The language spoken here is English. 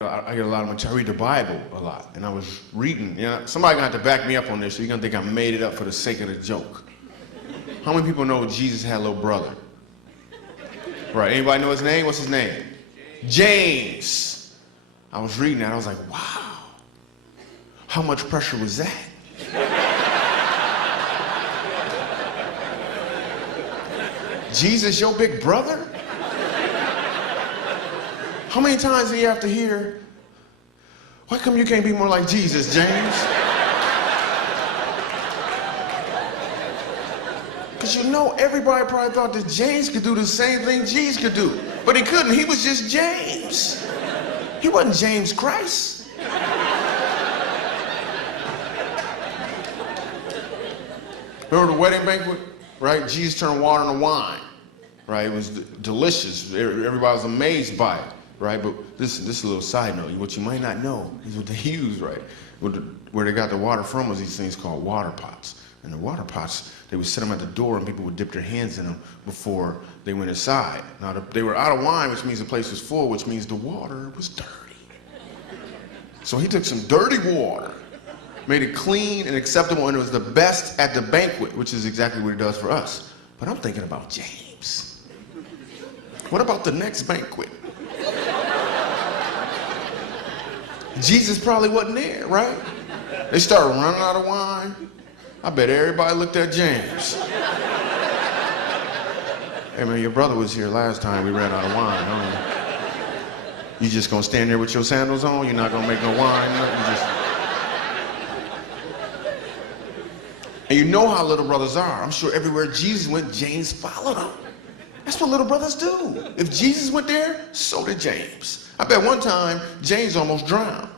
I get a lot of material. I read the Bible a lot, and I was reading. Somebody gonna have to back me up on this, so you're gonna think I made it up for the sake of the joke. How many people know Jesus had a little brother? Right? Anybody know his name? What's his name? James. I was reading that. I was like, wow. How much pressure was that? Jesus, your big brother? How many times do you have to hear, why come you can't be more like Jesus, James? Because everybody probably thought that James could do the same thing Jesus could do. But he couldn't. He was just James. He wasn't James Christ. Remember the wedding banquet? Right? Jesus turned water into wine. Right? It was delicious. Everybody was amazed by it. Right? But this is a little side note. What you might not know is what they used, right? Where they got the water from was these things called water pots. And the water pots, they would set them at the door and people would dip their hands in them before they went inside. Now, they were out of wine, which means the place was full, which means the water was dirty. So he took some dirty water, made it clean and acceptable, and it was the best at the banquet, which is exactly what he does for us. But I'm thinking about James. What about the next banquet? Jesus probably wasn't there, right? They started running out of wine. I bet everybody looked at James. Hey man, your brother was here last time we ran out of wine, huh? You just gonna stand there with your sandals on? You're not gonna make no wine? And you know how little brothers are. I'm sure everywhere Jesus went, James followed him. That's what little brothers do. If Jesus went there, so did James. I bet one time, James almost drowned.